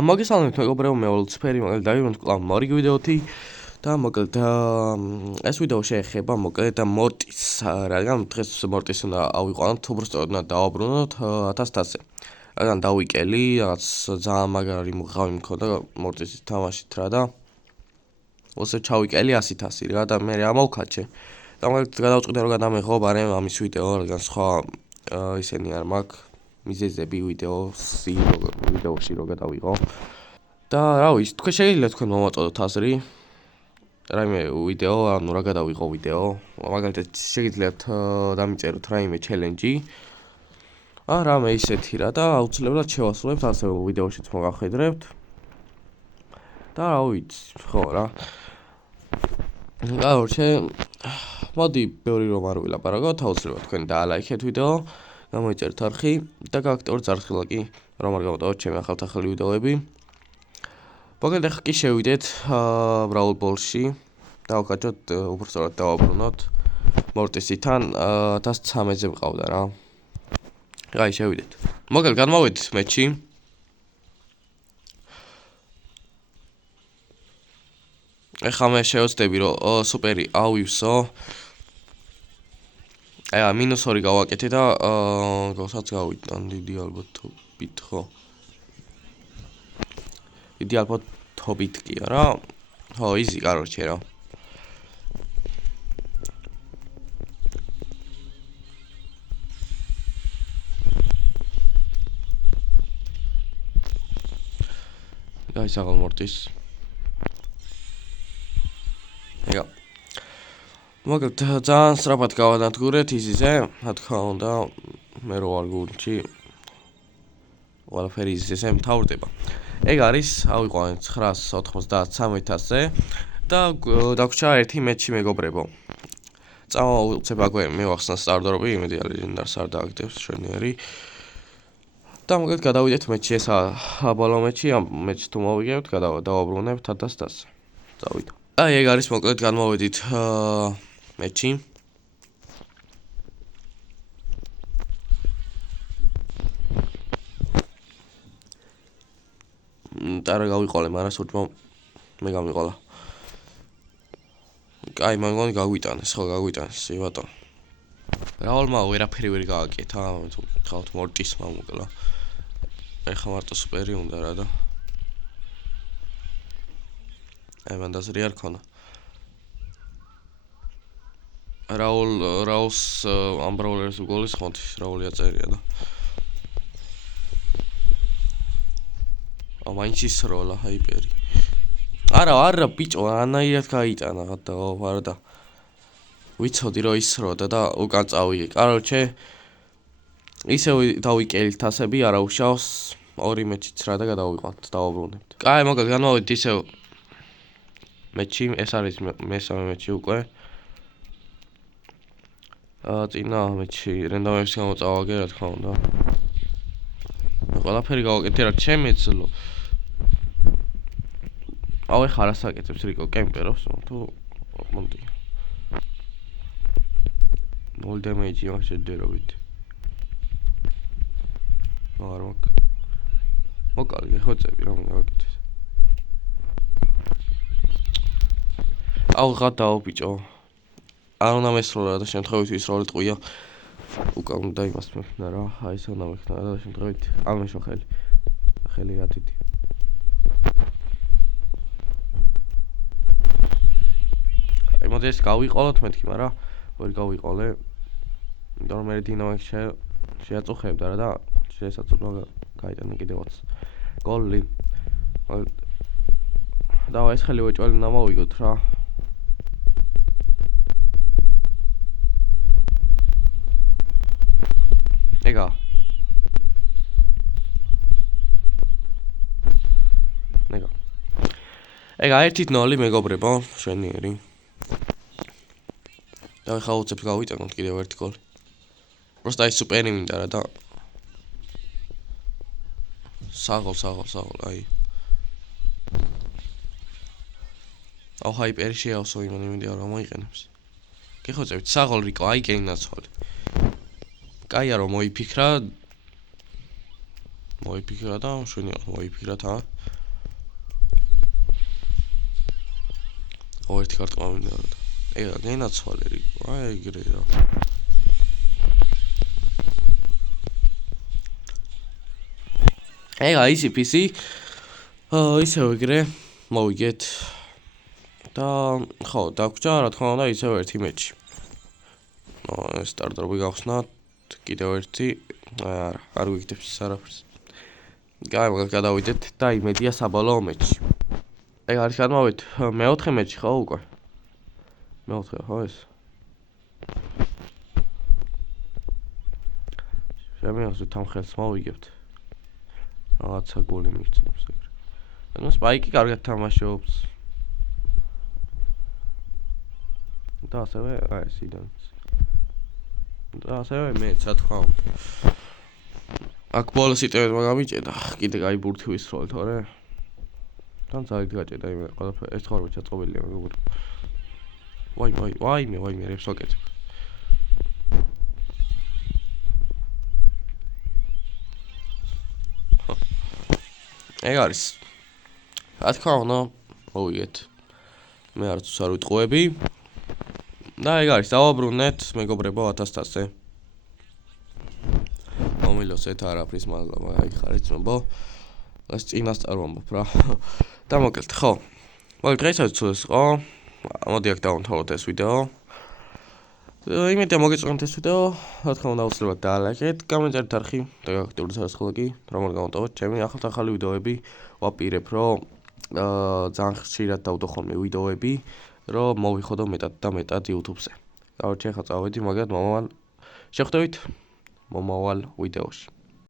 მოგესალმებით მეგობრებო, მე ოლცფერი, მოკლედ დავიბრუნეთ კვლავ მორიგი ვიდეოთი და მოკლედ ეს ვიდეო შეეხება მოკლედ მორტის, რადგან დღეს მორტის უნდა ავიყვანოთ, უბრალოდ უნდა დავაბრუნოთ 1100-ზე. რადგან დავიკელი, რაღაც ძალიან მაგარი მუღავი მქონდა მორტის თამაშით რა და ოსე ჩავიკელი 100-100 რა და მე ამოვქაჩე. და მოკლედ გადავწყვიტე რომ გადამეღო ბარემ ამის ვიდეო, რადგან სხვა ისენი არ მაქვს. მიზეზები ვიდეოში რო გადავიღო. და რა ვიცი, თქვენ შეიძლება თქვენ მომაწოდოთ აზრი. რაიმე ვიდეო, ანუ რა გადავიღო ვიდეო. მაგალითად შეგიძლიათ დამიწეროთ რაიმე ჩელენჯი. რამე ისეთი რა და აუცილებლად შევასრულებთ, ასე ვიდეოშიც მოგახედრებთ. და რა ვიცი, ხო რა. გაორჩე, მოდი ბევრი რომ არ ვილაპარაკოთ, აუცილებლად თქვენ დაალაიქეთ ვიდეო. გამოიწერთ არხი და გააქტიუროთ ზარხილაკი, რომ არ გამოტოვოთ ჩემი ახალ ვიდეოები. მოკლედ ახლა კი შევიდეთ Brawl Ball-ში. დავკაჭოთ, უბრალოდ დავაბრუნოთ. მორტისთან 1300-ზე მყავდა რა. აი შევიდეთ. მოკლედ გადმოვედით მეთში. ეხლა მე შევეცდები რომ სუპერი ავივსო. -2 გავაკეთე და გოსაც გავიტან დიდი ალბათობით ხო. დიდი ალბათობით კი არა. ხო, იზი კაროჩე რა. გაისაღალ მორტის. ეგა. მოკლედ ძალიან სწრაფად გავანადგურეთ იზიზე, რა თქმა უნდა, მე რო არ გულში ყველაფერი იზიზე მთავრდება. ეგ არის, ავიყვანეთ 993-ზე და დაგვრჩა ერთი მეთში მეგობრებო. წავუწებ აგვე მივახსნა სტარდროპი, იმედი არის ლეგენდარს არ დააგდებს შენიერი. და მოკლედ გადავიდეთ მეთში, ესა ბოლო მეთში, ამ მეთში თუ მოვიგებთ, დავაბრუნებთ 1100-ზე. წავიდეთ. აი ეგ არის მოკლედ განმოვედით მეთში. არა გავიყოლე, მაგრამ სურჭმა მე გამიყოლა. აი მაგონი გაგვიტანეს, ხო გაგვიტანეს, ბატონო. რაოლმა ვერაფერი ვერ გააკეთა, ხავთ მორტის მომოკლა. ეხლა მარტო სუპერი უნდა რა და. აი მან დასრი არ ქონა. რაულს ამ ბრაულერს უგოლის ხონთი, რაული აწერია და. მაინც ისროლა ჰაიპერი. არა ბიჭო, ანაირად გაიტანა და არა და. ვიცოდი რომ ისროდა და უკან წავიღე. კაროჩე ისე დავიკელით ასები, არა უშავს 2 მეთშიც რა და გადავიყვანთ, დავაბრუნებთ. კაი, მოკლედ განმოვედით ისე მეთში, ეს არის მესამე მეთში უკვე. წინა მეთში რენდომებს გამოწავაგე, რა თქმა უნდა. ყველაფერი გავაკეთე რა ჩემი ეცლო. აუ ეხლა რას აკეთებს რიკო კემპერობს თუ მონტი. 0 damage იმას შეძერობით. არ მაქვს. მოკალი ეხოცები რომ გავაკეთეს. აუ გადაო ბიჭო. არ უნდა მესროლა და შემთხვევით ვისროლე ტყვია. უკან უნდა იმას მექნა რა. აი ეს უნდა მექნა და შემთხვევით ამეშო ხელი. ხელი რა დიდი. აი მოდი ეს გავიყოლოთ მეთქი, მაგრამ ვერ გავიყოლე. იმიტომ რომ მე დინამიკ შეაწუხებდა რა და შესაძლოა გაიტანა კიდევაც გოლი. და ეს ხელი ვეჭველი უნდა მოვიგოთ რა. ეგა. ეგა 1-0 მეგობრებო, შენიერი. და ხა უცებ გავიტანოთ კიდევ ერთი გოლი. просто აი სუპერი მინდა რა და საღოლ, აი. აუ ჰაიპერი შეავსო იმედი არ მოიყენებს. გიხოცებით საღოლ რიკო, აი გენაცვალე. კაია რომ მოიფიქრა მოიფიქრა და შვენი მოიფიქრათ ა ერთი კარტა მინდა რა ეგა გენაცვალე რიგო აი ეგრე რა ეგა ისი PC ისევ ეგრე მოვიგეთ და ხო დაგვრჩა რა თქმა უნდა ისევ ერთი მეჩი სტარტერები გავხსნათ კიდევ ერთი არ ვიგდებს არაფერს გადავიდეთ და იმედია საბოლოო მეჩი ეგ არის გადმოვით მეოთხე მეჩი ხო უკვე მეოთხე ხო ეს შემიძლია თან ხელს მოვიგებთ რაღაცა გოლი მიგწნობს ეგრე ანუ სპაიკი კარგად თამაშობს და ასევე აი ეს იდანს და ასევე მეც რა თქმა უნდა აქ ბოლოს იტევეთ მაგამიჭედა კიდე კაი ბურთი ვისროლ თორე თან ძალიან გაჭედა იმ ყველაფერი ეს ხარ ჩაწყობილია მეგობრებო ვაიმე რებს ვაკეთებ ეგ არის რა თქმა უნდა მოვიგეთ მე არც არ ვიტყუები და ეგ არის დავაბრუნეთ მეგობრებო 1000-ზე მომილოს ეთ არაფრის მადლობა აი ხარიცნობო ეს წინას წარმომბობ რა და მოკლედ ხო დღესაც ეს ხო მოდი აქ დავამთავროთ ეს ვიდეო იმედია მოგეწონათ ეს ვიდეო რა თქმა უნდა აუცილებლად დაალაიქეთ კომენტარით არხი და აქტიური საზრდოხლოგი რომ გამოტოვოთ ჩემი ახალი ვიდეოები ვაპირებ რომ ძალიან ხშირად დავდო ხოლმე ვიდეოები რომ მოვიხოდო მეტად და მეტად YouTube-ზე. Გავარჩი ახლა წავედი, მაგრამ შეხვდებით მომავალ ვიდეოში.